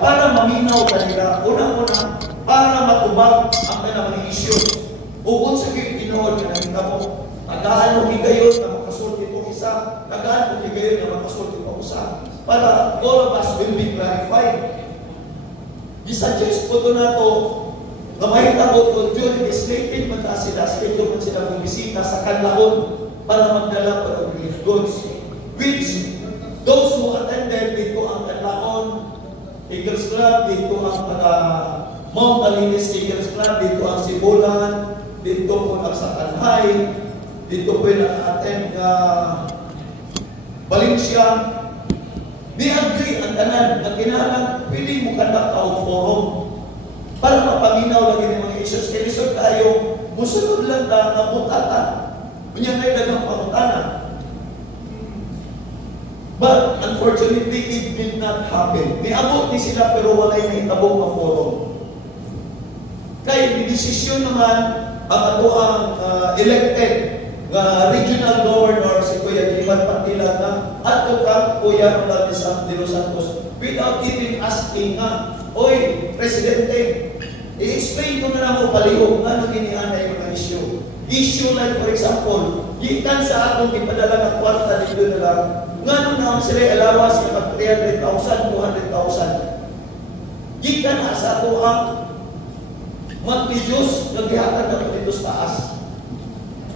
para maminaw kanila. Una-una, para matubag ang kanang isyu. Ug unsa gyud tinuod nga nahitabo, tagaan mo higayon na makasulti po isa, tagaan mo higayon na makasulti po usa, para all of us will be clarified. Gisuggest po ito na ito, na mahitabo ito during this native mata sila, schedule man sila bumisita sa kanlaon para magdala pa ng relief goods. Which, those who attended dito ang kanlaon, Eagles Club, dito ang Mount Alinis Eagles Club, dito ang Sibulan, dito po ang Sakanhay, dito po yung naka-attend na Valencia. Di agree ang tanan na kinahanglan pwede mo conduct ang forum para mapaminaw lagi ng mga issues. Kaya lisod tayo, musunod lang na naputatan. Kunya kayo dagang pangutanan. But unfortunately, it did not happen. Niabot ni sila pero walay nahitabong ang forum. Kaya desisyon naman ang ato ang elected regional governor si Kuya Diliman Pantila na ato ka Kuya Rolando de los Santos without even asking nga, oy, Presidente, i-explain ko na lang mo palihog ano ginianay mga issue. Issue like for example, gikan sa atong ipadala na kwarta dito na lang, nga nung naman sila alawas kapag 300,000, 200,000. Gikan na sa ato ang magpidyos, naghihatag na dito sa taas.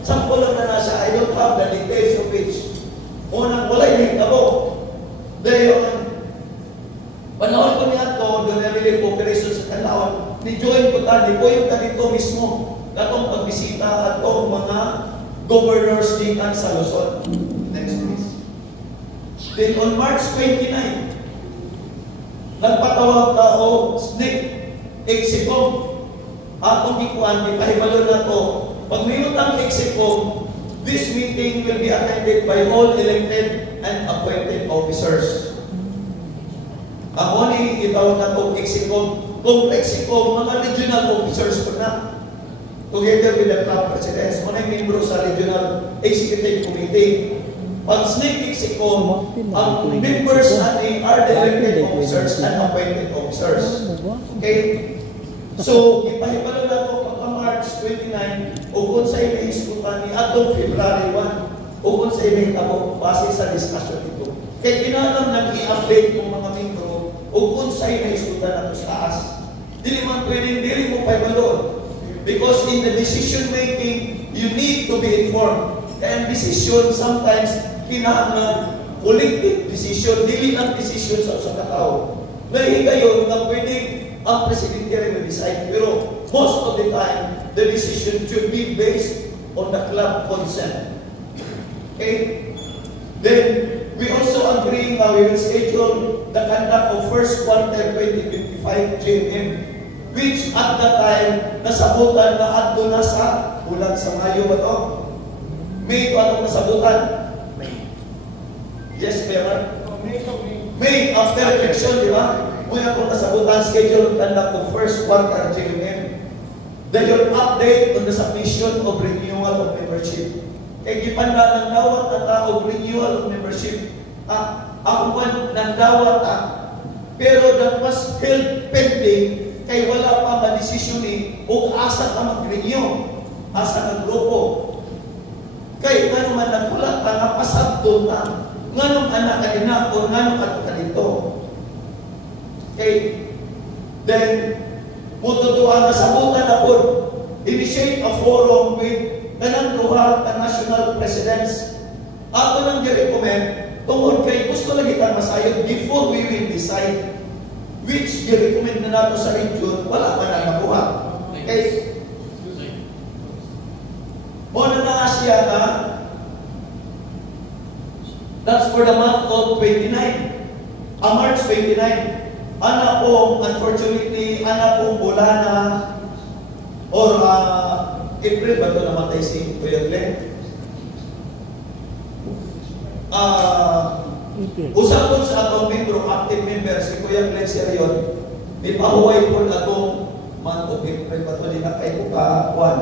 Sample lang na nasa, I don't have the details of which. Unang walay na hitabo. Dahil panahon ko niya ito, doon na relief operation sa Kanlaon, ni-join ko tani po yung dito mismo, natong pagbisita at itong mga governors din sa Luzon. Next please. Then on March 29, nagpatawag ka o snake, execom, atong ikuan, di pahibalo na ito. Pag mayroon execom, this meeting will be attended by all elected and appointed officers. Ako ni itawag na itong execom. Kung execom, mga regional officers ko na, together with the club presidents, mga membro sa regional executive committee. Pag snake execom, ang members natin are the elected officers and appointed officers. Okay? So, ipahibalo na ito March 29, o kung sa ina-iskutan ni atong February 1, o kung sa ina-itabo, base sa discussion ito. Kaya kinalang nag-i-update ng mga membro, o kung sa ina-iskutan na ito sa taas. Dili man pwedeng dili mo pahibalo. Because in the decision making, you need to be informed. Kaya decision, sometimes, kinahanglan collective decision, dili ang decision sa usang katao. Ngayon kayo, na pwedeng ang presidente rin mag-decide. Pero most of the time, the decision should be based on the club consent. Okay? Then, we also agree na we will schedule the conduct of first quarter 2025 GMM, which at the time, nasabutan na ato na sa bulan sa Mayo ba ito? May ito atong nasabutan? Yes, Mayor? May, after election, di ba? Muna kung nasabutan schedule conduct of first quarter GMM. Then your update on the submission of renewal of membership. Kaya gipanda ng dawat na tao renewal of membership. Ako man ng dawat pero that was held pending kay wala pa ma-desisyon o asa ka mag-renew. Asa ng grupo. Kay nga naman nagkulat nga pasabto na nga nung anak ka din o nga nung ato ka dito. Okay. Then, mututuan na sabutan na po, initiate a forum with kanang duha ka national presidents. Ako nang gi-recommend, tungkol kay gusto lang itang masayod before we will decide which gi-recommend na nato sa region, wala pa na nakuha. Okay. Muna na siya na, that's for the month of 29. March 29. Anak po, unfortunately, anak po Bulana or April ba ito namatay si Kuya Glenn? Usapon sa atong membro, active member, si Kuya Glenn Serion, may pahuway po na itong month of April ba ito, di na kayo ka-1.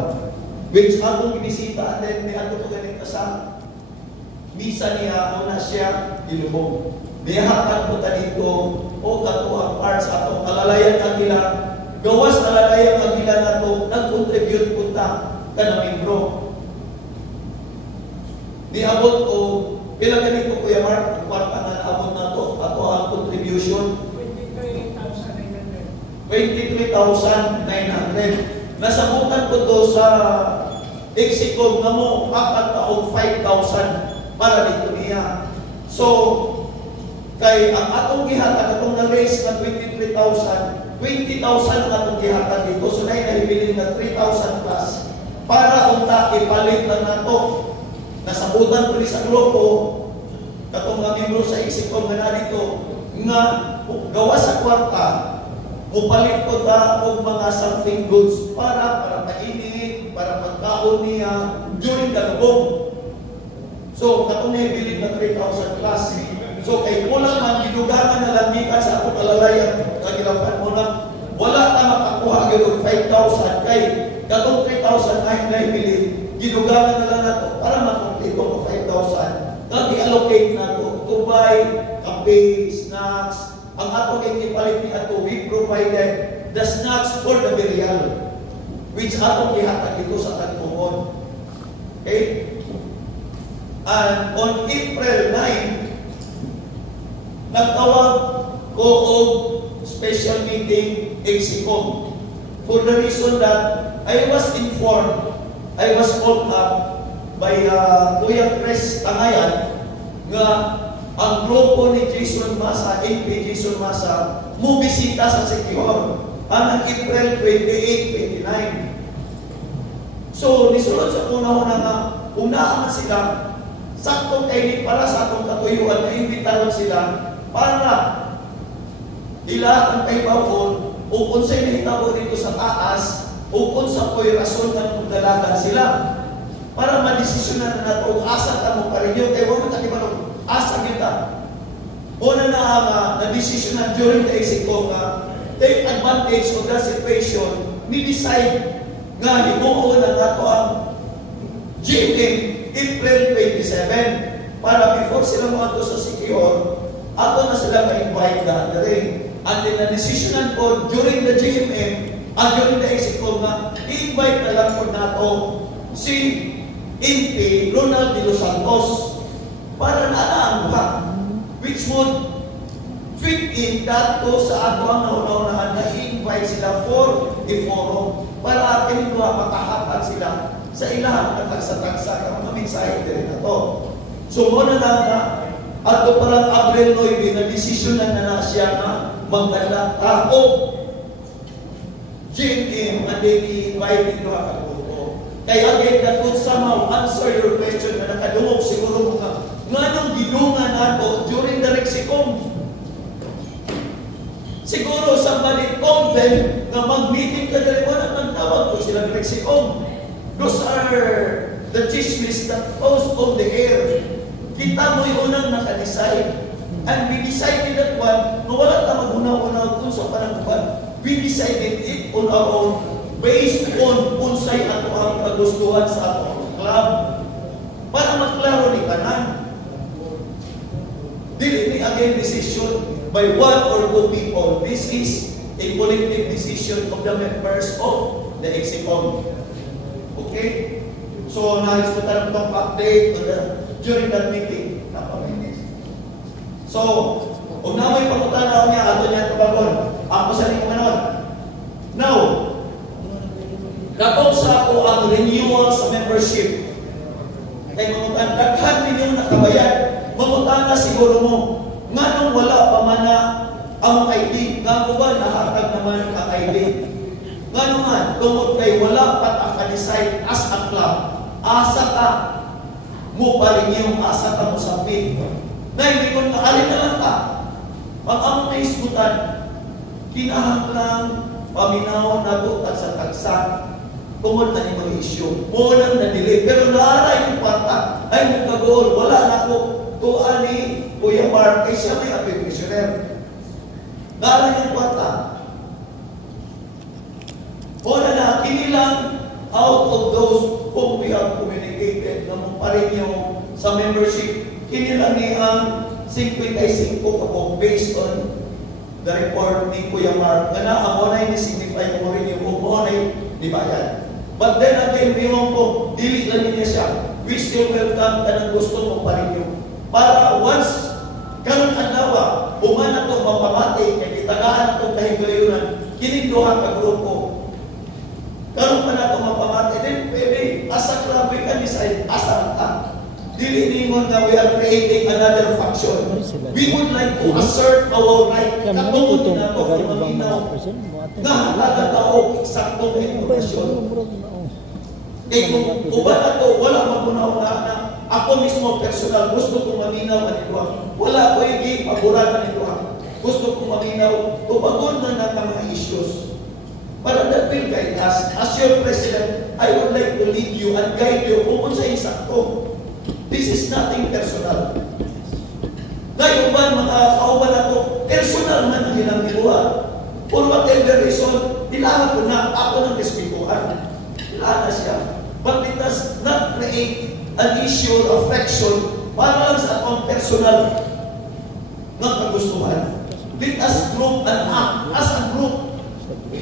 Which atong binisita, and then may ato po ganito sa misa niya, una siya, ilubong. Niyahakan po ta dito, o kato ang parts ato alalayan agila, gawas alalayan agila na to, nag-contribute punta ka na membro. Niabot ko, pila ganito Kuya Mark, ang kwarta na naabot na to, ato ang contribution. 23,900. Nasabutan ko to sa Exicom na mo, apat taong 5,000 para dito niya. So, kay ang atong gihatan, atong na-raise na 23,000, 20,000 ang atong gihatan dito. So, nahibilin na 3,000 plus para unta ipalit lang na to. Nasabutan ko ni sa grupo, katong nga membro sa Exicom nga dito, nga gawa sa kwarta, upalit ko ta og mga something goods para mainit, para pagkaon niya during the lubong. So, katong nahibilin na 3,000 plus. So, kay kulang man, ginugangan na lang gikan sa akong alalayan, kagilafan mo na, wala ta makakuha gano'n 5,000 kay katong 3,000 ay nahibilin, ginugangan na lang nato para makumpleto ko 5,000. Kag i-allocate na to buy kape, snacks. Ang ato kay ipalit ni ato, we provided the snacks for the burial, which atong gihatag dito sa Tagpuan. Okay? And on April 9, nagtawag ko og special meeting Exicom for the reason that I was informed, I was called up by Kuya Chris Tangayan nga ang grupo ni Jason Masa, MP Jason Masa, mubisita sa Siquijor anang April 28, 29. So, nisulod sa una-una nga, kung naaman sila, sakto kainit para sa atong katuyuan na imbitaron sila para ilahat ang kaibawon o kung sa'y nahitabo dito sa taas o kung sa ko'y rason ng magdalagan sila para madesisyonan na nato asa ka mo pa rin yun. Kaya huwag mo takibalong, asa kita. Una na na-desisyonan during the Exicom nga take advantage of the situation, ni-decide nga himuon na nato ang GM April 27 para before sila mga sa Siquijor, ato na sila ma-invite na rin. And then na-decisionan po during the GMM during the Exicom nga i-invite na lang po nato si MP Ronald De Los Santos para naalaan ka, which would fit in dato sa ato ang nauna-unahan na i-invite sila for the forum para atin ito makahatag sila sa ilahan at tagsa-tagsa ka mga mensahe din na to. So muna lang na ato parang Abril 9 na desisyonan na siya na magdala o GMM and then i-invite ito ang grupo. Kaya again, that would somehow answer your question na nakadungog siguro mo ka. Nga nung gidungan nato during the Exicom, siguro somebody told them na mag-meeting ka na rin mo na magtawag ko sila ng Exicom. Those are the chismis that flows on the air. Kita mo'y unang nakadecide. And we decided that one, no wala ta mag-una-una kung sa panangkuhan. We decided it on our own based on unsay ato ang kagustuhan sa ato club. Para maklaro ni kanan. Dili ni again decision by one or two people. This is a collective decision of the members of the Exicom. Okay? So, narisputan ko itong update during that meeting. So, kung na may pagkutanaw niya, ato niya ito bagon. Ako sa rin kumanon. Now, katong sa ako ang renewal sa membership. Kaya mamutan, daghan ninyo nakabayad. Mamutan na siguro mo, nga nung wala pa man na ang ID, nga ko ba nahatag naman ang ID? Nga naman, tungkol kay wala pa taka-decide as a club, asa ka mo pa rin yung asa ka mo sa pin. Na hindi ko alin na lang ka. Pag ang naisgutan, kinahanglang paminaw na to tagsa-tagsa tungkol na yung issue. Mulang na-delay. Pero naaray yung kwarta. Ay, magkagol. Wala na ako. Tuan ni Kuya Mark, ay siya may applicationer. Naaray yung kwarta. Wala na, kinilang out of those whom we have communicated na mong pa rin yung sa membership, kinilang ni ang 55 ako based on the report ni Kuya Mark, na amo na ni-signify mo rin yung mo na di bayan. But then again, mayroon ko, dili lang niya siya. We still welcome ka ng gusto mo pa rin yung. Para once, karon anawa, humana to mapamati, kay kitagaan to kahigayunan, kininduhan ka grupo. Karon pa na to mapamati, then pwede, asa club, we can decide, asa ka. Dili ningon na we are creating another faction. We would like to assert our right. Katungod na to, maminaw. Nahalaga tao, eksaktong informasyon. Eh kung uba na to, wala magunaw na ako mismo personal, gusto kong maminaw ang ito. Wala ko yung paburagan ito. Gusto kong maminaw, tumagon na ng mga issues. Para that will guide us. As your president, I would like to lead you and guide you kung sa isakto. This is nothing personal. Ngayon ba, mga kauban na to, personal man ang ilang gibuhat. For whatever reason, nilahan ko na ako ng respikuhan. Nilahan na siya. But it does not create an issue of affection para lang sa akong personal ng kagustuhan. Let us group and act as a group.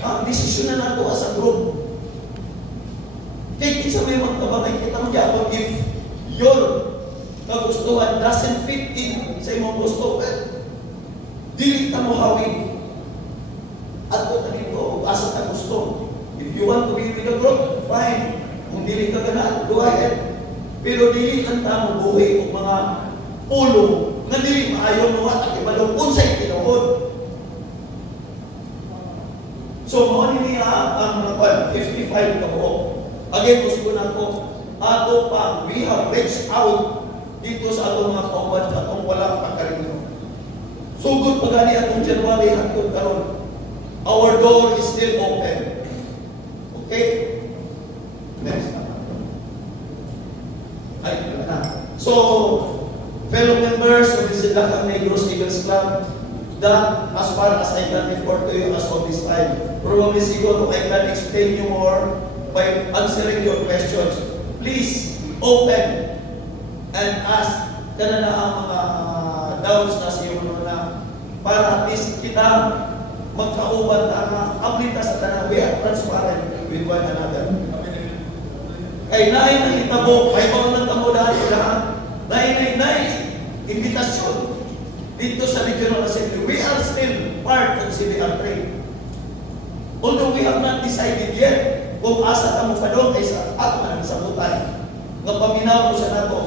Ang desisyon na nato as a group. Kaya sa may magtabangay kita mo dyan, if your kagustuhan doesn't fit in sa imong gusto, dili ta mo hawin. At kung dito, asa ta gusto. If you want to be with the group, fine. Kung dili ka ganahan, go ahead. Pero dili ang tamo buhay o mga pulong na dili maayon mo at ibalong unsay tinuod. So, mo niya ang mga 55 ka po. Again, gusto na ko, ato pa, we have reached out dito sa atong mga kauban at atong walang pagkarinyo. Sugod pa gani atong January hangtod karon. Our door is still open. Okay? Next. So, fellow members of the Sidlakang Negros Eagles Club, that as far as I can report to you as of this time, probably siguro I can explain you more by answering your questions. Please, open and ask ka na ang mga doubts na sa iyo na para at least kita magkauban na aplita sa tanan. We are transparent with one another. Kay naay nang itabo, kay bawang nang tamo dahil lahat. Naay invitasyon dito sa Regional Assembly. We are still part of CBR3. Although we have not decided yet kung asa tamo pa doon kay sa atman sa butay. Nga paminaw ko sa nato.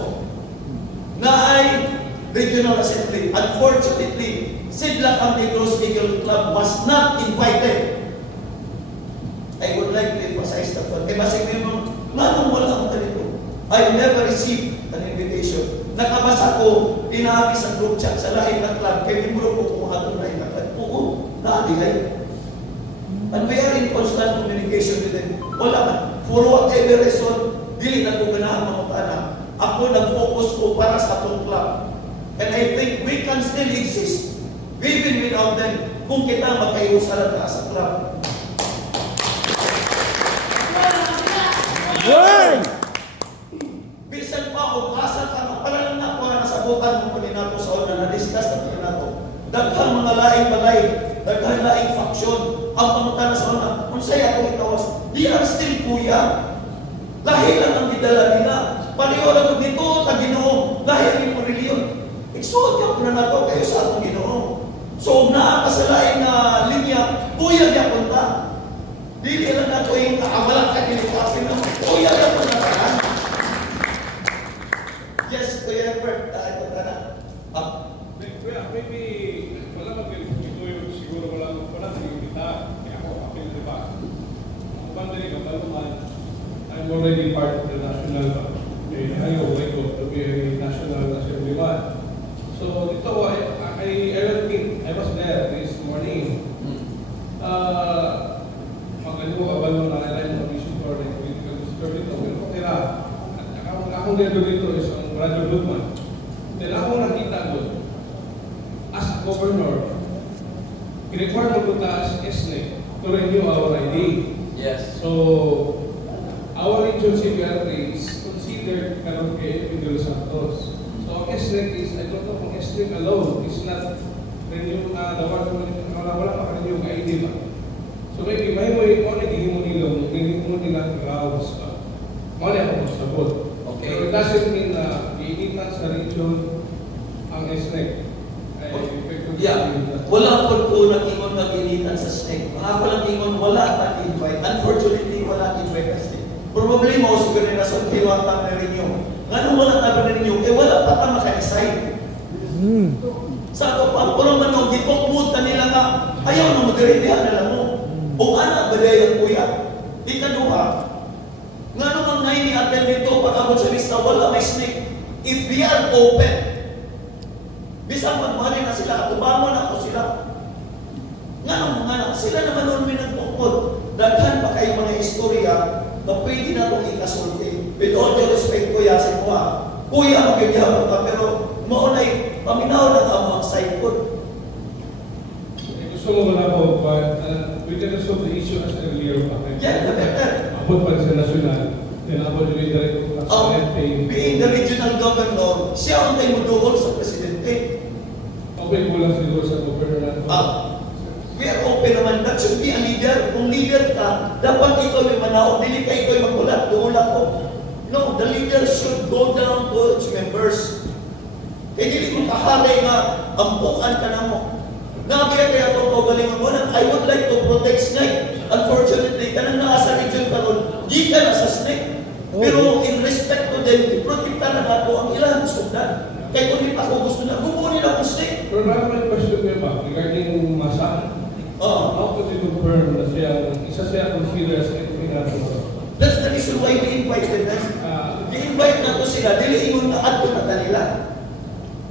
Naay Regional Assembly. Unfortunately, Sidlakang Negros Eagle Club was not invited. I would like to emphasize that one. Kaya basig nyo, manong wala ako dito. I never received an invitation. Nakabasa ko, pinahabi sa group chat sa lahat ng club, kaya mimuro ko kung atong lahat ng club. Oo, naadihay. And we are in constant communication with them. Wala man. For whatever reason, dili na ko ganahan mamutana. Ako nag-focus ko para sa atong club. And I think we can still exist, even without them, kung kita magkaiusalan na sa club. Word! Bisan pa kung asa ka, pala lang na ako na nasabutan mo pa nato sa una, na-discuss na po nato. Daghang mga laing balay, daghang laing faksyon, ang pamutan na sa una, kung sa'yo akong itawas, di are still kuya. Lahi lang ang gidala nila. Paliyo lang dito, Ginoo, lahi rin mo reliyon. Iksuot niya po na nato kayo sa atong Ginoo. So, naakasalain na linya, kuya niya punta. Dili lang nato yung kaawalan ka nilipapin na kuya niya punta ka. Yes, Kuya Herbert, ito ka na. Maybe, wala mag-ito yung siguro wala yung kita. Kaya ako, kapil, di ba? Ako ba din, kapaluman, I'm already part of the national, I go to be a national assemblyman. So, dito, I don't think, I was there this morning. Magkaliwa ka ba nung nakalain ng issue for the political discourse dito? Pero kung tira, akong dito is ang Brother Ludman. Then akong nakita doon, as a governor, kirequire mo punta as SNEC to renew our ID. Yes. So, our region CBR is considered karon kay Pedro Santos. So, SNEC is, I don't know kung SNEC alone is not renew dapat wala pa renew ka ID ba. So maybe may way mo gihimo nila grounds ba. Mali ako sabot. Okay. Pero it doesn't mean na iinitan sa region ang SNEC. Yeah. Wala po nag-ingon nag-initan sa SNEC. Ako lang ingon, wala nag-invite. Unfortunately, wala nag-invite kasi. Probably mo, siguro na sa tiwatang na rin yung. Nga wala tabi na rin yung, wala pa ta maka-decide. Sa ito pa, kung naman gipokmut na nila nga, ayaw na mag-readihan na lang mo. O anak, balay ang kuya. Di ka duha. Nga naman ngayon i-attend nito, pag-abot sa lista, wala may SNEC. If we are open, bisang magmahali na sila, tubango na ako sila. Nga naman, sila naman nun minagpukod. Daghan pa kayo mga istorya na pwede na itong ikasulti. With all due respect, kuya, sa kuha. Kuya, magyagyaman ka, pero maunay, paminaw na ka mga side food. Gusto mo wala ko, but we can resolve the issue as earlier. Yeah, the better. Abot pa sa nasyonal, then abot yung direct sa campaign. Being the regional governor, siya ang tayo doon sa presidente. Okay po lang siguro sa governor natin. We are open naman. That should be a leader. Kung leader ka, dapat ikaw may manaw. Dili ka ikaw magulat. Doon ako. No, the leader should go down to its members. Kaya dili mo kahalay nga, ampukan ka na mo. Nabiya kaya ito po galingan mo na, I would like to protect SNEC. Unfortunately, ka na nasa region ka ron, di ka na sa SNEC. Pero in respect to them, iprotekta na nato ang ilang sundan. Kaya kung di pa ako gusto na, kukunin akong SNEC. Pero naman question ko ba, regarding Masa, how could you confirm na isa siya consider as eliminator? That's the reason why we invited them. I-invite na to sila, diliingon na ato na kanila.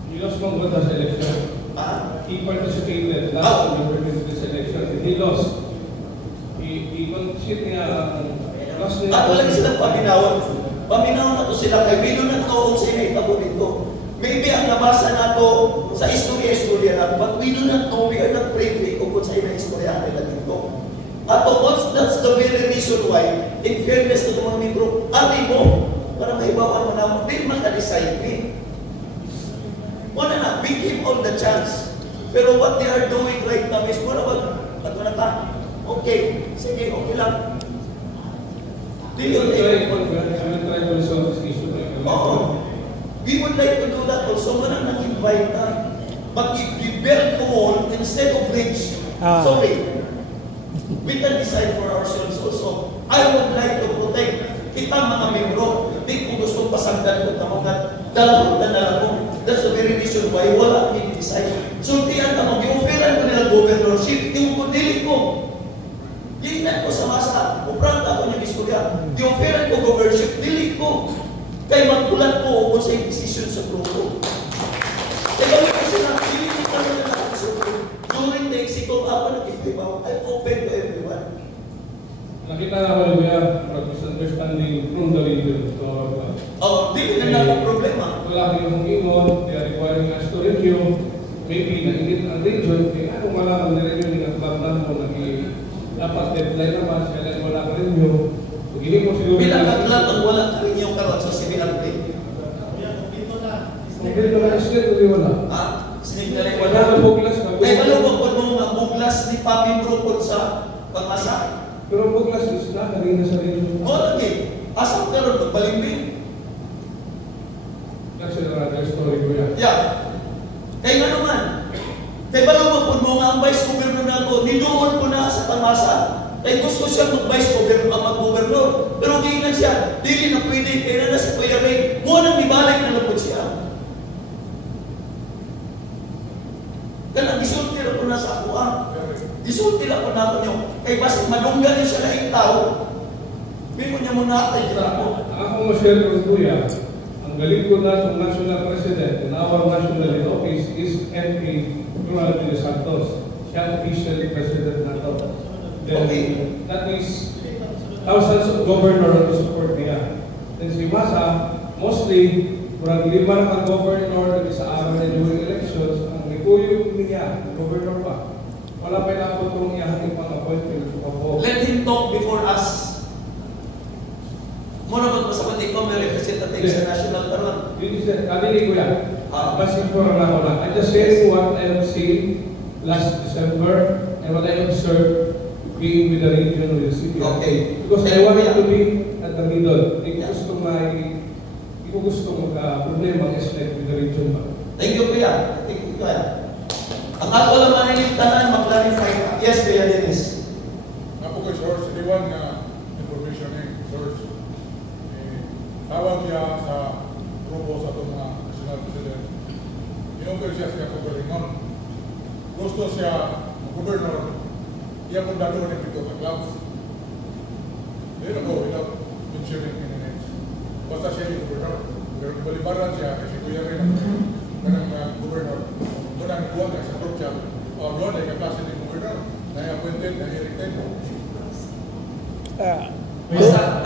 He lost Congress sa election. He participated last year in this election and he lost. He conceded niya lost niya. At wala silang paminawan. Paminawan na to sila kay Bino na to sa inaitabo nito. Maybe ang nabasa na to sa istorya na, but we do not know, we are not privy kung sa ina-istorya nila dito. At that's the very reason why, in fairness to the mga membro, ali mo, para maibawan mo na, di maka-decide me. Wala na, we give all the chance. Pero what they are doing right now is, wala ba, at wala ta, okay, sige, okay lang. We will try to resolve this issue. We would like to do that also. Wala nang invite na. But if we build a wall instead of bridge, sorry, we can decide for ourselves also. I would like to protect kita mga membro. Hindi ko gusto pasagdan ko tamangat dalawang na mo. That's the very reason why wala kami decide. So, tiyan tamang, i-offeran ko nila governorship, yung kundili ko. Ginan ko sa masa, upranta ko ng istorya. I-offeran ko governorship, dili ko. Kaya magkulat ko kung sa decision sa grupo. Kaya wala sila, dili ko kami na nakasusunod. During the exito, ako nag-ipibaw, I'm open to everyone. Nakita na ko niya, misunderstanding from the leader. Dili na naman problema. Wala kayong ingon, they are requiring us to review. Maybe nainit ang region, kaya anong malaman nila yun yung nagpaplan mo dapat deadline naman, kaya lang wala ka rin yun. Pagiging mo siguro... Bilang katlat ang wala ka rin yung karat sa CBRT. Hindi naman islet, hindi wala. Sinig na rin Wala na buglas na. Ay, malubog po nung buglas ni Papi Brupon sa pangmasa. Pero buglas is na, naging nasa region. Lagi. Asang karoon, magbalimbing. That's another story ko yan. Yeah. Kaya nga naman, kaya malubog po mo nga ang vice governor na ako, nidoon po na sa pangmasa. Kaya gusto siya mag-vice governor, mag-governor. Pero ginan siya, dili na pwede, kaya na sa Kuya Ray, mo nang ibalik na napod siya. Kaya gisulti na po na sa ako Gisulti na po na ako niyo. Kaya basta malunggan niyo sa laing tao, bimo niya muna ay trapo. Ako ma-share ko kuya, ang galing ko na ng national president and our national office is MP Ronald de Santos. Siya ang official president na to. Then, that is thousands of governors to support niya. Then si Masa, mostly, kurang 5 ang governor sa araw na during elections, ang nikuyo niya, governor pa. Wala pa na ako itong iyahang pang-appointment. Let him talk before us. Muna ba sa pati ko may representative sa national karon? Yun is that, kadili ko yan. Basin ko lang ako lang. I just saying what I have seen last December, and what I observed being with the region with the city. Okay. Because I wanted to be at the middle. Hindi ko gusto problema mag-escalate with the region ba. Thank you, Kuya. Thank you, Kuya. Ang ako lang manayip tanan, mag-clarify ka. Yes, Kuya Dennis. Ako kay source, iniwan nga information ni source. Tawag siya sa grupo sa itong mga national president. Inoffer siya siya kagalingon. Gusto siya mag-governor. Iya pun dalo ng ito sa clubs. Hindi na ko, without mentioning any names. Basta siya yung governor. Pero ibalibaran siya kasi kuya rin ang governor. Doon ang buwan niya sa group chat. O doon ay kaklase ng governor. Na-appointed, na-elected.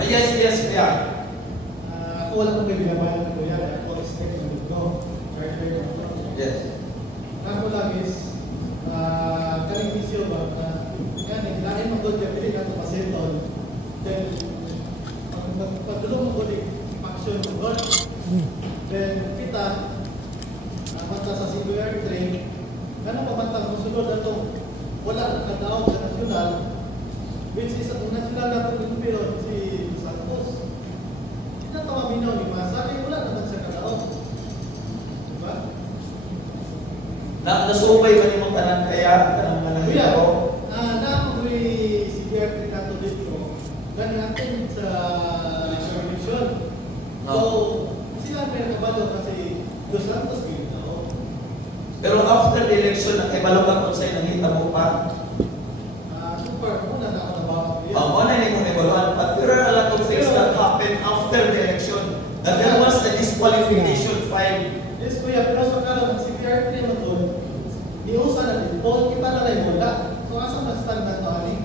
Yes, Kuya. Ako wala kong kaibigan ng kuya, ako respect ng ito. Yes. Ako lang is, kaling visyo ba, yan, lain mo doon, pili na ito pasenton. Then, pagdulong mo doon, action mo doon. Then, kita, mata sa CBR train, ganun pamantang musunod na ito, wala na daw sa nasyonal, which is ang nasyonal na ito pero si Santos. Tinatawa minaw ni Masa, wala naman sa kadaon. Diba? Nasubay ba ni mong tanan kaya kanang manahita ko? Naamoy si Bertie nato dito. Ganatin sa election. So, sila may nakabalo kasi Dos Santos ginao. Pero after the election, nakibalo ka kung sa'yo nangita mo pa? Super, muna na ako nabawa. Ano na mo nabaluan? But there are a lot of things that happened after the election. That there was a disqualification file. Yes, kuya, pero sa kalang si Bertie naman doon, iusa na din. Paul, kita na lang wala. So, asa na stand na ito, ani?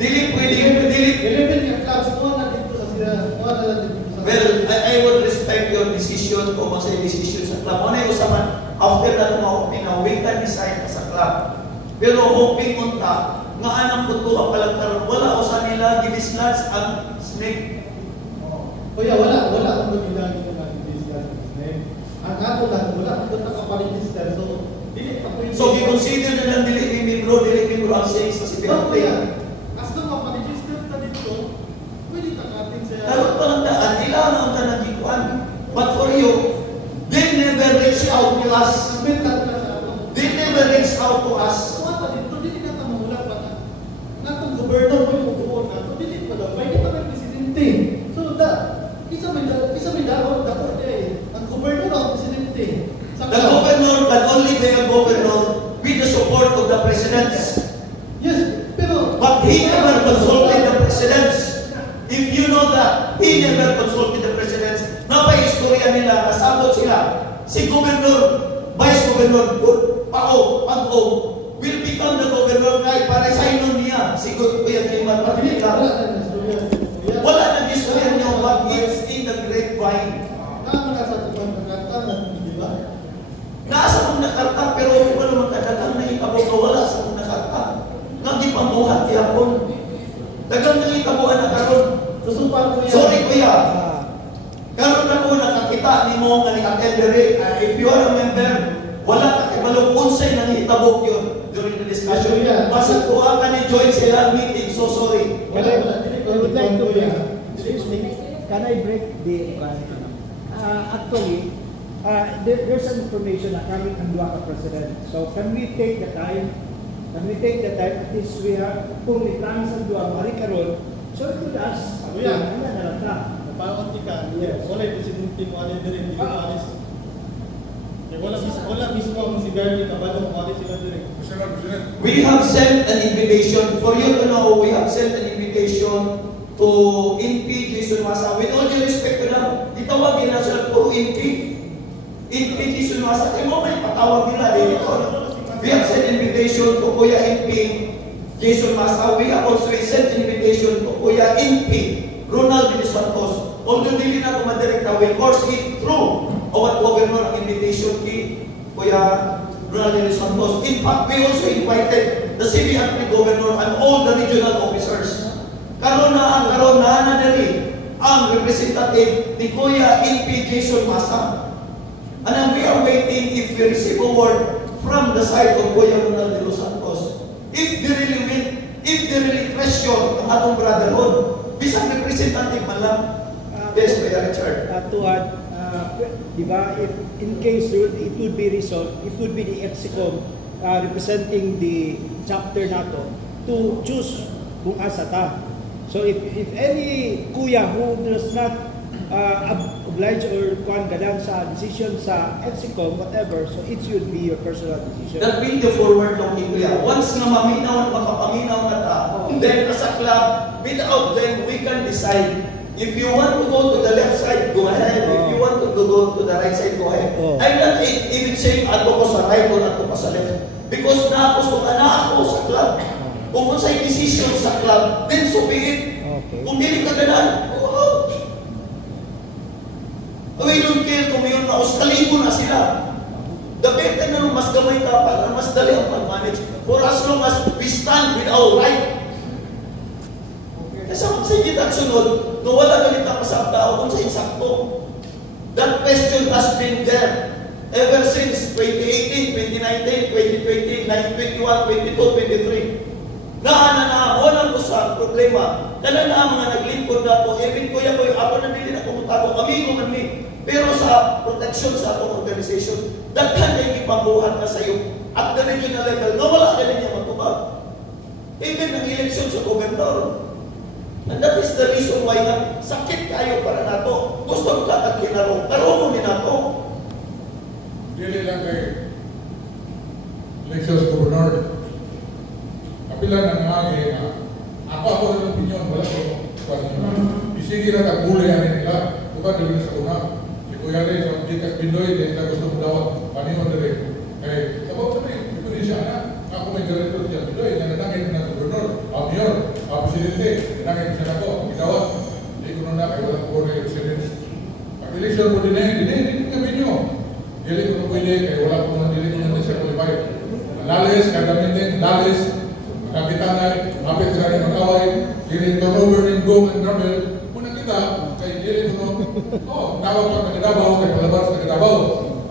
Dili pwede. 11 yung clubs, kuha na dito sa sila. Kuha na lang dito sa Well, I would respect your decision kung ano sa decision sa club. Ano yung usapan? After na tumawag na, we can decide sa club. Pero hoping unta, nga anang puto palang karon, wala o sa nila gidislats ang snake. Kuya, wala akong lumilagi ng mga business. Ang ato lang, wala akong nakapalinistan. So, dili pa pwede. So, i-consider na lang dili membro ang sayings kasi Pero kuya, pinagtay. as ka mapalinistan ka dito, pwede takating sa... Karon pa lang daan, ilan na ang tanagikuan. But for you, they never reach out to us. Mental ka sa ato. They never reach out to us. So, ato dito, dili na tamula pa na. Natong gobernador mo yung buon nato, dili pa daw. May kita may presidente. So, kisa may dahon, dapat ang gobernador ang presidente. The governor can only be a governor with the support of the presidents. Yes, pero... But he never consulted the presidents. If you know that, he never consulted the presidents. Napay-istorya nila, kasabot sila. Si governor, vice governor, Pag-o, will become the governor kahit para sa inon niya. Si Kuya Kiman, wala na istorya niya, but it's in the grapevine. Nasa mong nakarta, pero wala naman kadagang nahitabo ka wala sa mong nakarta. Nga pamuhat yapon. Dagang nahitabuan na karon. Sorry Kuya. Karon na ko nakakita ni mo nga ni-attendere. If you are a member, wala ka kibalong unsay nanghitabok yun during the discussion. Basta kuha ka ni Joy sila meeting. So sorry. I would like to excuse me. Can I break the actually, there's some information na kami ang duwa ka president. So can we take the time? At least we have kung litang sa duwa marikaron. So it would ask. Ano na lang ka? Napawag ka. Wala yung presidente mo alin din. Hindi ko alis. Wala mismo ang si Bernie kabalo mo alis sila din. We have sent an invitation. For you to know, we have sent an invitation to NP Jason Masa. With all due respect to them, itawagin na sila puro NP. NP Jason Masa. Kaya mo may patawag nila dito. We have sent invitation to Kuya NP Jason Masa. We have also sent invitation to Kuya NP Ronald de Santos. Although hindi na ito madirekta, we course it through our governor ang invitation kay Kuya Ronald de Santos. In fact, we also invited the city acting governor and all the regional officers. Karon na diri ang representative ni Kuya NP Jason Masa. And we are waiting if we receive a word from the side of Kuya Ronald de los Santos. If they really win, if they really question ang atong brotherhood, bisang representative man lang. Yes, Kuya Richard. To add, di ba, if in case it would be resolved, it would be the EXICOM representing the chapter nato to choose kung asa ta. So if any kuya who does not oblige or kuan gadan sa decision sa EXICOM, whatever, so it should be your personal decision. That being the forward looking kuya. Once na maminaw, makapaminaw na ta, then as a club, without then we can decide. If you want to go to the left side, go ahead. If you want to go to the right side, go ahead. I'm not even saying ato ko sa right or ato ko sa left. Because na ako sa club. Kung sa'y decision sa club, then so be it. Okay. Kung hindi ka ganan, go out. We don't care kung yun na kalibo na sila. The better na mas gamay ka para mas dali ang pag-manage. For as long as we stand with our right. Kasi kung sa kita sunod, no wala ganito sa tao kung sa insakto. That question has been there ever since 2018, 2019, 2020, 2021, 2022, 2023. Walang usap, problema. Kala na mga naglingkod na po, even kuya ko, ako na hindi na kumutago, amigo man ni. Pero sa protection sa atong organization, daghan na ipambuhat na sa iyo at the regional level, na wala ka na niya matubag. Even ang eleksyon sa gobernador. And that is the reason why na sakit kayo para nato. Gusto mo kakagkinarong, karong ni nato. Dili lang kay eleksyon sa gobernador. Kapila nang agi na ako ng opinion, wala ko. Isigi na kagbuli ani nila. Bukan din sa una. Si Kuya Ray, sa Dikas Bindoy, din sila gusto mo dawat. Paningon na rin. Eh, sabaw sabi, ito din siya na. Ako may director siya Bindoy, nananangin ng gobernador, mayor, presidente, nananangin siya na ko, gawat. Hindi ko na kay walang board of presidents. Pag-eleksyon mo din nga binyo. Dili ko na pwede, kaya wala ko na dili ko na siya qualified. Lalis, kagamitin, lalis, kapitanay, hapit sa kanyang magkaway, dili turnover ng gong and gravel, muna kita, kay dili ko no, tawag pa kagadabaw, kay palabas kagadabaw.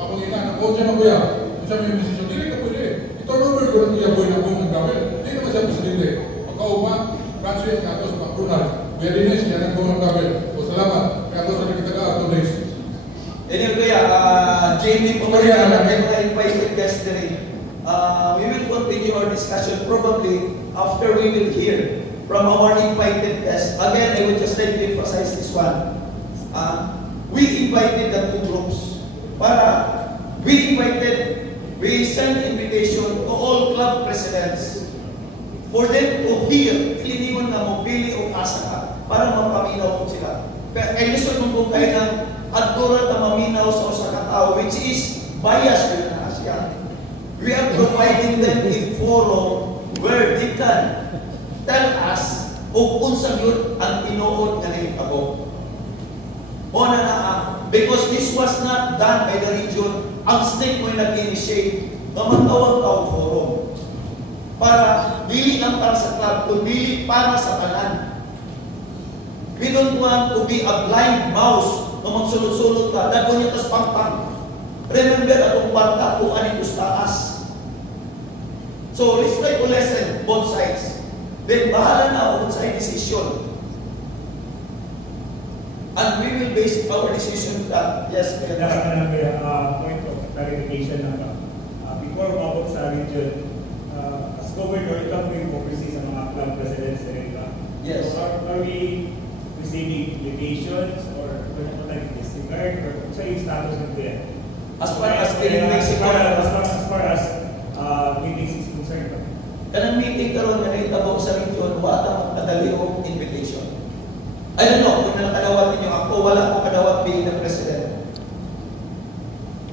Ako ina, nakuha siya na kuya, kung siya may desisyon, dili ka pwede. I-turnover ko na kuya boy na gong and gravel, hindi naman siya presidente. Pagkauma, Francis, nga ako sa Pagbrunal, kuya Dinesh, yan ang gong and gravel. O salamat, kaya ako sa nakitaga, 2 days. Anyway, kuya, Jamie Pumarina, na invited guest today. We will continue our discussion probably after we will hear from our invited guests. Again, I would just like to emphasize this one. We invited the two groups. We sent invitation to all club presidents for them to hear, kiliningon na mo, pili o asa ka, para mapaminaw ko sila. Pero kay listen mo kung kayo ng adtura na maminaw sa usa ka tao, which is bias with an Asia. We are providing them a forum where they can tell us kung unsang yun ang tinuod nga nahitabo. Because this was not done by the region, ang SNCC mo'y nag-initiate na matawag-tawag forum. Para dili lang para sa club, kundi para sa kanan. We don't want to be a blind mouse na magsulot-sulot ka, dago niya tas pang-pang. Remember atong parta kung anong taas. So let's try to listen both sides. Then bahala na kung sa decision. And we will base our decision that yes, point of clarification naman. Before umabot sa region, as governor, ikaw po yung oversee sa mga club presidents rin ba? Yes. So are we receiving invitations or like disregard or sa yung status of them? As far as meetings is concerned. Kanang meeting karon nga nahitabo sa region, wala magpadali og invitation. I don't know kung nakadawat ninyo ako, wala ko kadawat being the president.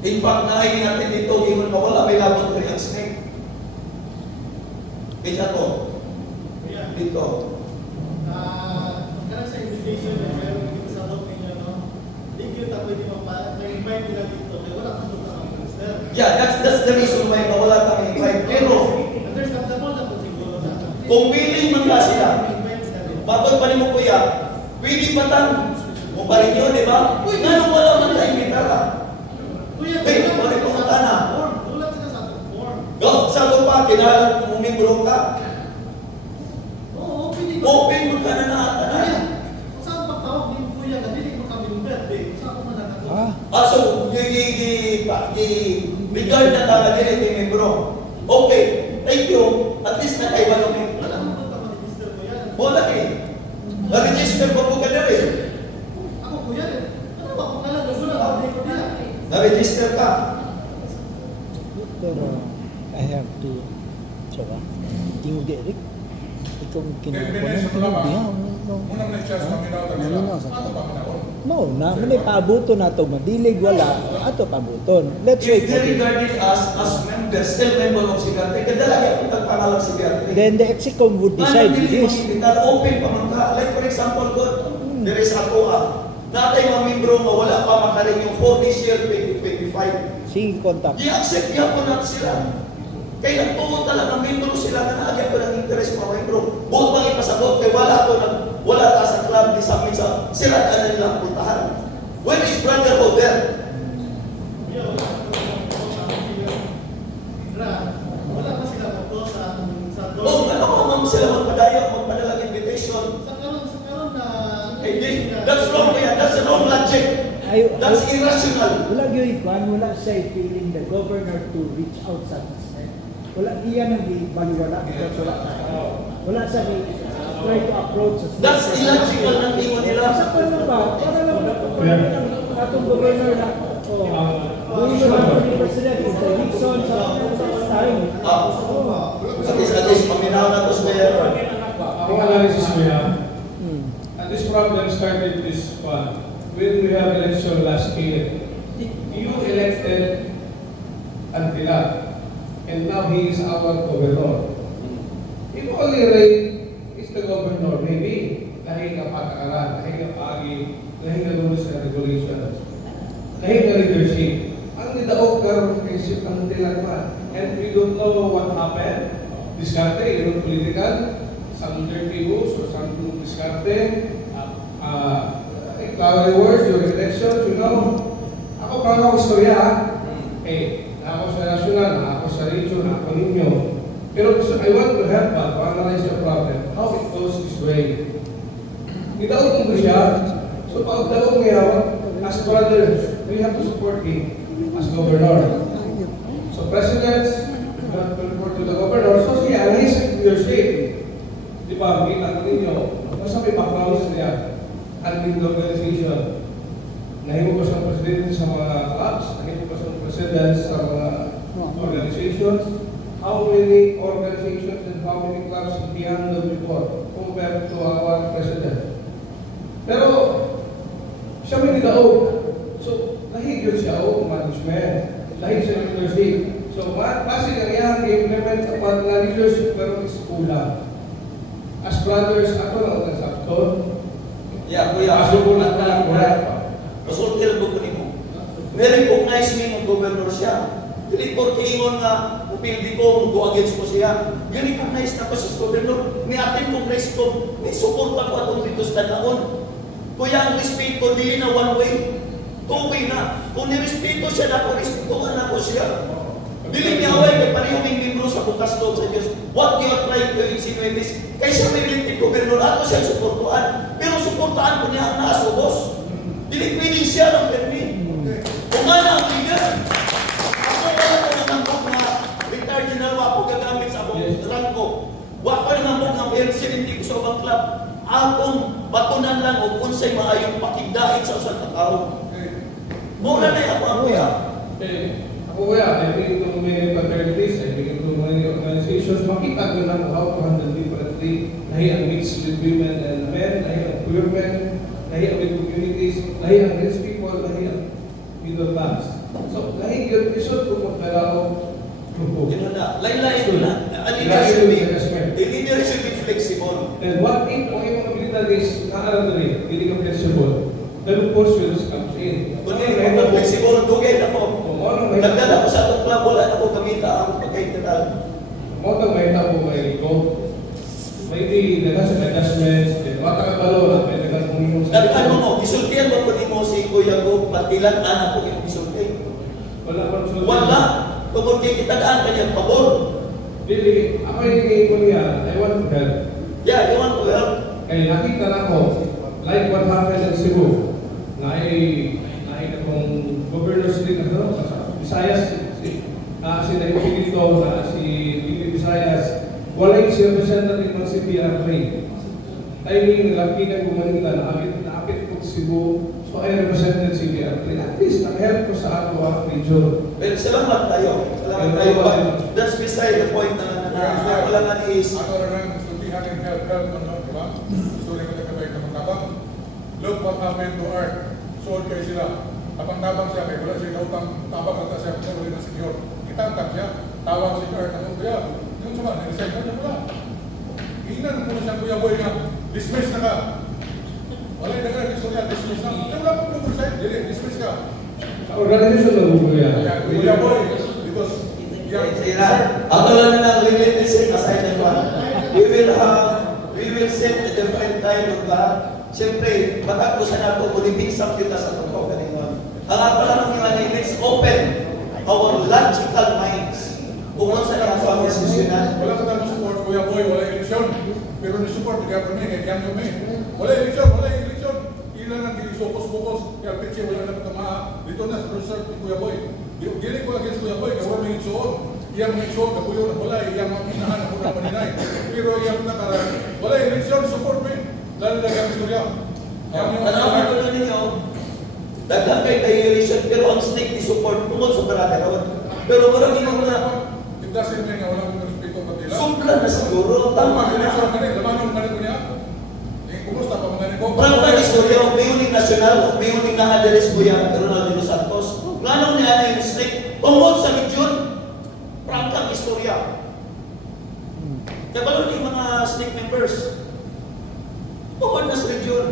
In fact, naay natin dito, given mawala, may labot rin ang SNCC. Kaya to. Dito. Karang sa invitation na meron dito sa loob ninyo, no? Hindi kita pwede ma-invite nila dito, kaya wala kang tuta ang minister. Yeah, that's the reason why mawala kami invite. Pero, understandable na po siguro na. kung willing man ka sila, batod pa rin mo kuya, pwede ba tan? Kung pa rin yun, di ba? Uy, nga nung wala man tayo imbitara. Kuya, Wait, wala ko matana. Ulat sila sa form. bago pa, kinalang umibro ka. Oo, pwede ba? Open mo ka na nakata na. Kuya, saan pagtawag ni Kuya na dili mo kami ng birthday? Saan ko man nakato? So, regard na talaga yung membro. Okay, thank you. At least nakaiba namin. Wala mo ba ma-register ko yan? Wala eh. Na-register pa po ka na rin. Ako Kuya eh. Ano ba kung kailan gusto na birthday ko niya? Na-register ka. Pero I have to coba. Tingog Eric. Ikaw Termination kinakuha lang ng ba? Unang na-chance paminaw ka nila. Ano pa minahon? No, na mali pabuto na to madilig wala ato pabuton. Let's wait If for they it. regarded us as members, still member of Sigarte, kadalagi ako tagpangalang Sigarte. Then the EXICOM would decide with this. Open pa man ka. Like for example, God, there is ako natay mga membro nga wala pa makaring yung 4 this year, 2025. Sige, contact. I-accept niya po natin sila. Kaya nagtungo talaga ng membro sila na naagyan ko ng interest mga membro. Buot bang ipasagot kay wala ta sa club ni sa minsa, sila ka na nilang puntahan. Where is brotherhood there? Kuya, wala ko sa Kuya. Wala pa sila ko sa Oh, ano ko ma'am sila magpadalang invitation. Sa karon na Hindi, that's wrong kuya, that's the wrong logic. That's irrational. Wala gyud kwan, wala siya feeling the governor to reach out sa government. Wala iya nang baliwala because wala siya try to approach us. That's illogical ng tingin nila. Sa paano ba? Para lang atong governor na doon na ni President sa Nixon sa time. At least, paminaw na to sa mayor. Ang analysis ko yan, and this problem started this one. When we have election last year, you elected Antila, and now he is our governor. If only Ray is the governor, maybe dahil ka patakaran, dahil ka pagi, dahil ka rules and regulations, dahil ka leadership. Ang nidaog karoon isip ng Antila, and we don't know what happened. Diskarte, yun political, some dirty moves or some diskarte, flowery words during elections, you know. Ako parang ako istorya, ako sa national, ako sa region, ako ninyo. Pero I want to help to analyze the problem, how it goes this way. Idaog mo siya, so pag daog niya, as brothers, we have to support him as governor. So presidents, have to report to the governor, so siya, his leadership. Di ba, kita ninyo, basta may background niya. Admin organization. Nahimo pa siyang president sa mga clubs, nahimo pa siyang president sa mga organizations. How many organizations and how many clubs he handled before compared to our president? Pero, siya may nidaog. So, nahigil siya o management. Nahigil siya ng leadership. So, kasi ang iyang implement upon na leadership pero is kulang. As brothers, ako lang ang sakton. Yeah, kuya, asulat na kuya. Masultil ko po nimo. Recognize me ng governor siya. Dili ko kiingon nga upildi ko go against ko siya. Recognize na ko sa governor. Ni atin kong respo, ni suporta ko atong dito sa taon. Kuya, ang respeto dili na one way. Two way na. Kung ni-respeto siya na ako, respetuhan na ko siya. Dili niya away kay parehong membro sa bukas loob sa Diyos. What you are trying to insinuate is, kay siya may elected governor, ako siya suportuhan. Pero suportahan ko niya ang naas o boss. Dili pwedeng siya ng permi. Kung nga na ang leader, ako wala ko namambog na retired general, ako gagamit sa akong rangko. Wako namambog ng PL70 ko sa ubang club. Akong batunan lang o unsay maayong pakigdait sa usang katao. Mura na ako ang kuya. Ako kuya, I think ito may paternities, I think ito may organizations, makita ko lang how to handle differently. Nahi ang mixed with women and men, nahi ang queer men, nahi ang with communities, nahi ang rich people, nahi ang middle class. So, nahi yung isot kung magkalao grupo. Yun na. Lain-lain ko na. The leader should be flexible. And what if kung yung mga militaries na rin, hindi ka flexible, then of course will comes in. Kung hindi ko flexible, dugay na ko. Nagdala ko sa itong club, wala na ko gamita ang pagkaitatal. Motong may tabo may Rico. Maybe nagkas adjustments, matakabalo na pwede ka kung Ano mo, isultihan mo po ni mo si Kuya Go, patilan anak ko yung isultihan. Wala pa rin. Wala. Tungkol kay kitagaan kanyang pabor. Dili, ako yung kuliya, I want to help. Yeah, you want to help? Kaya nakita na ko, like what happened in Cebu, na ay katong governor's league na Visayas, si Naipilito, na si Bibi Visayas, wala yung representative ng CPR rin. Timing, nalapitan ko Manila, naapit ko Cebu, so I represented CPR rin. At least, nag-help ko sa ato region. Well, salamat tayo. Salamat tayo. But that's beside the point na kailangan is... Ako rin sultihan and help, di ba? Gusto rin magkakabay ng tabang. Look what happened to Art. Sold kayo sila. Kapag tabang siya, kaya wala siya nautang tabang at siya, kaya wala na secure. Itangkap siya, tawag si Art na kaya. Yung sama, niresign na niya wala. Inan mo na siyang Kuya Boy nga, dismiss na ka. Wala yung nagre-istorya, dismiss na. Kaya wala pang nag-resign, dismiss ka. Sa organisasyon ng kuliya. Kuya Boy, because Ako lang na limit this aside and one. We will set a different time of that. Siyempre, matakbo sa nato, ulibig sa kita sa totoo kanina. Ang ako lang ng mga let's open our logical minds. Kung sa nato ang institutional. Wala ka naman support, Kuya Boy, wala eleksyon. Pero ni-support, di ka kami, kaya kami. Wala eleksyon, wala eleksyon. Ilan ang gilisokos-bukos, kaya pitsi, wala na patamaa. Dito na sa resort ni Kuya Boy. Dili ko against Kuya Boy, kaya wala may itsoon. Iyang may itsoon, kapuyo na wala, iyang mga pinahan na muna maninay. Pero iyang nakaraan, wala eleksyon, support me. Lalo na gamit ko niya. Tanawan ko na ninyo, daghan kay tayo election, pero ang snake ni support, tungkol sa barata. Pero marami mo na, It doesn't mean na walang respeto pati lang. sumpla na siguro, tama Tama, eleksyon na. ka rin, laman yung manito niya. Kumusta pa mga nito? Prangka istorya, may uling nasyonal, may uling na Adalis Buya, Ronald de Santos. Planong niya na yung snake, tungkol sa region, prangka istorya. Kaya ba yung mga snake members? Tungkol na sa region.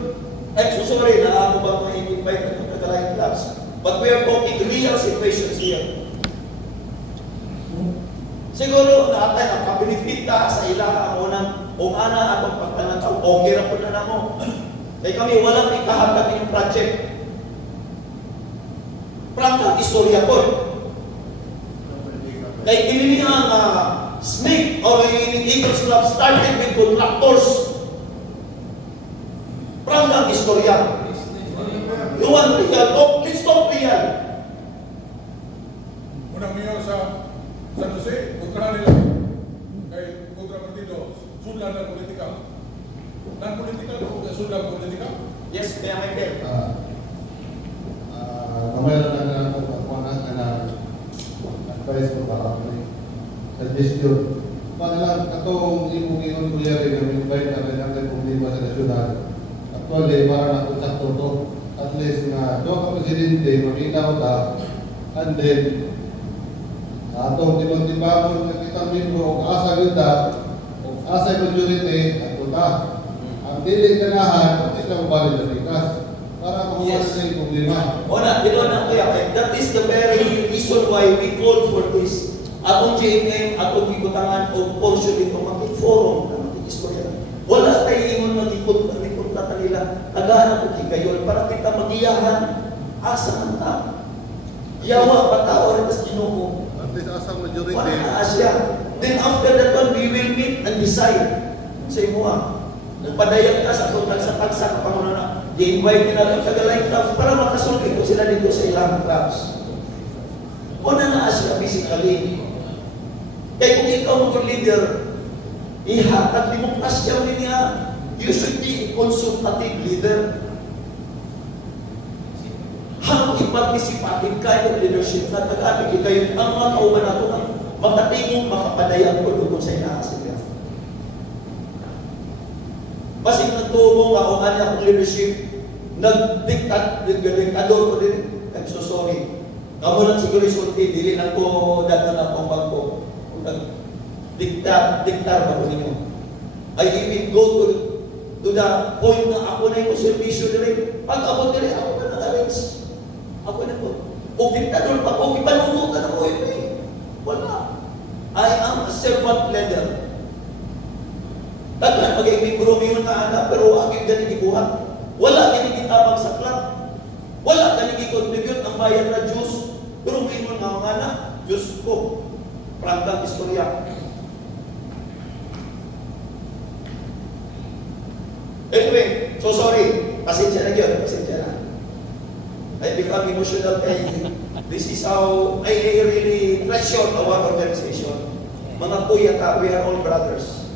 I'm so sorry na ako ba ma-invite na taga-line class. But we are talking real situations here. Siguro na atay ang kabilifita sa ilaha ang unang kung ana atong pagtanataw, okay ra po na namo. Kaya kami walang ikahatag yung project. Prangka istorya po. Kaya kinili ang snake or yung Eagles Club started with contractors. Prangka istorya. You want real talk? Let's talk real. Unang mayor sa San Jose, kontra nila. Kay kontra partido, sulan na politika. Non-political, sulan politika. Yes, Mayor Michael. Kamay lang na ako pagkuhanan na advice ko para kami suggestion. Paano lang katong imong-ingon ko yari na invite na rin ang problema sa nasyonal. Actually, para na kung sakto to, at least nga doon ka presidente, makita ko ta, and then atong tinong-timbangon na kita membro o asa ganda o asa majority at ta. Ang dili ganahan, at least na mabalik na likas. Para makuha sa yung problema. Ona, dito na kuya, that is the very reason why we called for this. Atong JMM, atong gibutangan o portion dito, mag-forum na mag-istorya. Wala tayo ingon na likod na nila, tagahan ako kigayon para kita magiyahan asa man ta. Yawa, batawa rin tas Ginoo. At least asang majority. Wala na asya. Then after that one, we will meet and decide sa imuha. Kung padayag ka sa total sa tagsa ka pangunan na, i-invite nila ang taga-line clubs para makasulti ko sila dito sa ilang clubs. Una na asya physically. Kaya kung ikaw mga leader, ihatag demokrasya niya, you should be a consultative leader. How i-participative kayo leadership na taga-ating kayo ang mga kauban nato ang makatingong makapadayag ko doon sa inaasip niya. Basing nagtubo nga kung ano akong leadership, nagdiktador ko din. I'm so sorry. Kamu lang siguro isulti, dili na ko datan akong bangko. Diktar ba ko ninyo? I even go to the point na ako na yung servisyo nila. Pag ako nila, ako na nag-arrange. Ako na po. O diktador pa ko, ipanunutan ako yun eh. Wala. I am a servant leader. Taglan, mag-ibiguro yun na anak, pero aking ganing ikuha. Wala ganing itabang sa club. Wala ganing i-contribute ang bayan na Diyos. Pero ngayon nga ang anak, Diyos ko. Prangkang istorya. Anyway, so sorry. Pasensya na yun. Pasensya na. I become emotional kay this is how I really treasure our organization. Mga kuya ta, we are all brothers.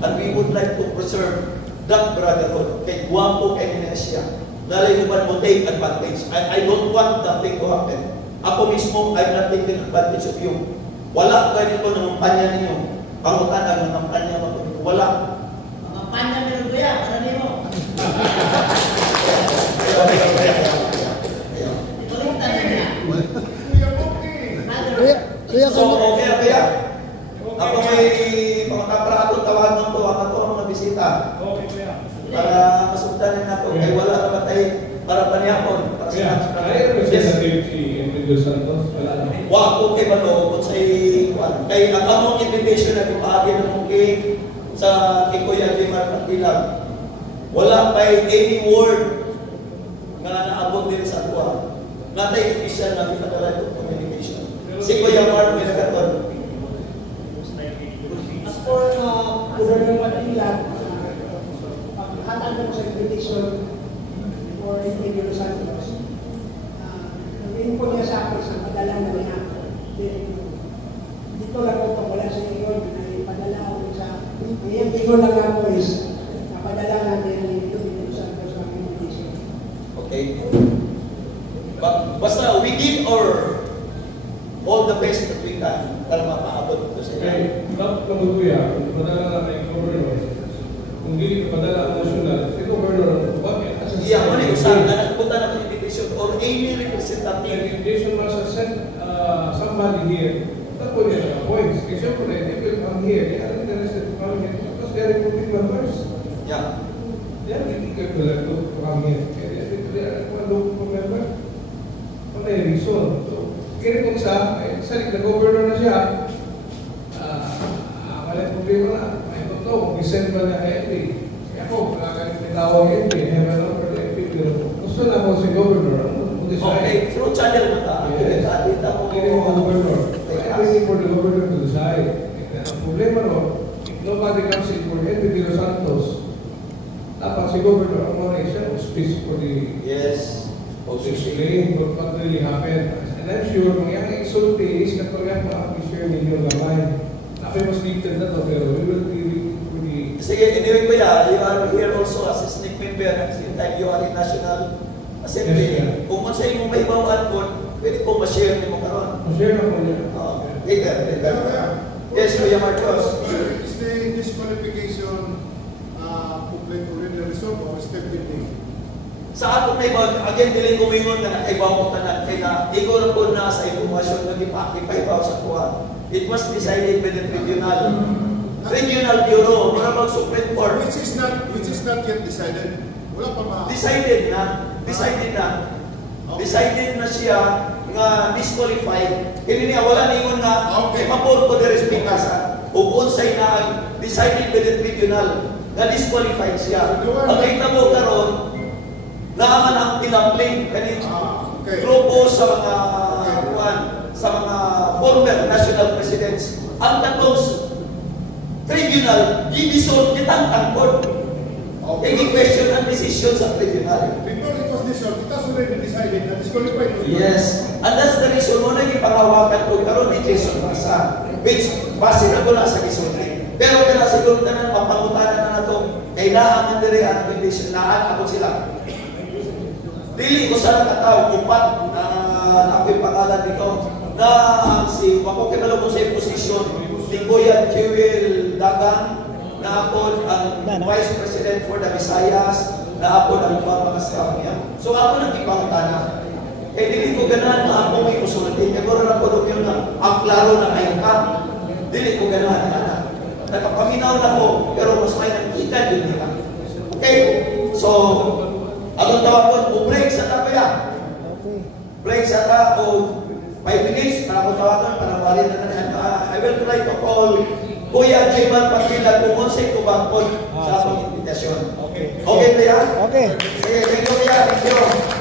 And we would like to preserve that brotherhood. Kay guwapo kay Inesya. Nalayuban mo take advantage. I don't want that thing to happen. Ako mismo, I'm not taking advantage of you. Wala ganito ng kampanya ninyo. Pangutan ang kampanya mo. Wala. Mga panya meron ko yan, ano mo? Ituloy tayo niya. So, okay na kaya? Ako may mga kaprato, tawagan ko, ako ang mga bisita. Okay, kuya. Para masundanin nato. Kaya wala naman tayo para paniyapon. Para Kuya, kaya representative si Emilio Santos, wala na. Wako kay Balo, kung sa'y kay ang among invitation na kumaagi na mong sa Kuya J. Marpantilag. Wala pa'y any word nga naabot din sa kuha. Natay official na pinadala itong communication. Si Kuya Mark may nagaton. As for Governor Marpantilag, paghatag mo sa invitation for Emilio Santos, nag-info niya sa akin sa padala na niya. Dito lang ako wala sa iyo na ipadala ako sa ngayon tingol lang ako is napadala natin ang Emilio Santos ng invitation. Okay. Basta we give our all the best that we can para mapaabot ito sa Okay, inyo. kapag kuya, kung padala na kay Governor, kung hindi ka padala ang national, si Governor, bakit? Yeah, muna yung saan na nagpunta ng invitation or any representative. Invitation must send somebody here. Tapos niya, points. Kasi siyempre, they will come here. They are interested to come here. Because they are recruiting members. Yeah. They are getting people to come here. Kaya they are local member. Kung may reason. So, kaya kung salig na governor na siya, walang problema na. I don't know, kung isend ba na MP. Kaya ako, tinawag MP, have a number of MP. Gusto na mo si governor. Okay, through channel mo ta. Yes. Dito mo. Hindi mo governor. I'm waiting for the governor to decide. Ang problema no, if nobody comes in for Emilio Santos, dapat si governor ang mga siya speech for the Yes. to explain what really happened. And I'm sure mangyayang exulti is kapag ma-share ninyo gamay. Napay mas detailed na to, pero we will be really... Sige, anyway kuya, you are here also as a SNCC member at the same time you are in National Assembly. Yes, yeah. Kung man sa imong may bawaan po, pwede po ma-share ni mo karon. Share na po niya. Later. Yes, Kuya Marcos. Is the disqualification booklet already resolved or still pending? Sa ato na iba, again, dili ko mingon na ibaw ko tanan. Kaya igor po na sa informasyon na ipaibaw sa kuha. It was decided by the Regional Bureau, para mag-Supreme Court. Which is not yet decided. Wala pa ba? Decided na. Decided na siya nga disqualified. Hindi niya wala ningon nga Okay. mapor ko diri sa ug unsay na ang decided by the tribunal nga disqualified siya. Ang nahitabo karon naaman ang tinapling kani Okay. grupo sa mga sa mga former national presidents. Ang katong tribunal gidisol gitang court. Okay, question ang decision sa tribunal. Before it was dissolved, it has already decided na disqualified. Yes. And that's the reason mo naging pangawakan ko karon ni Jason Masa. Which, base na ko na sa gisulti. Pero kaya siguro tanan, mapangutanan na na ito, kailangan na dire ang condition na abot sila. Dili ko sa nakatao, kupat na ako'y pangalan dito, na si Wako Kinalo mo sa posisyon, ni Kuya Jewel Dagan, na ako ang Vice President for the Visayas, na ako ang mga staff niya. So ako nagkipangutana. Eh, dili ko ganahan na ako may usulti. Eh, mura na po yun na, ang klaro na kayo ka. Dili ko ganahan na. Nakapaminaw na ko, pero mas may nakita din nila. Okay? So, atong tawag po, break sa tapuya. Break sa ta, o 5 minutes, para ko tawagan, para wali na I will try to call Kuya J. Marpantilag kung unsay ko bangkod sa akong invitasyon. Okay ba yan? Okay. Sige, thank you, Kuya. Thank you.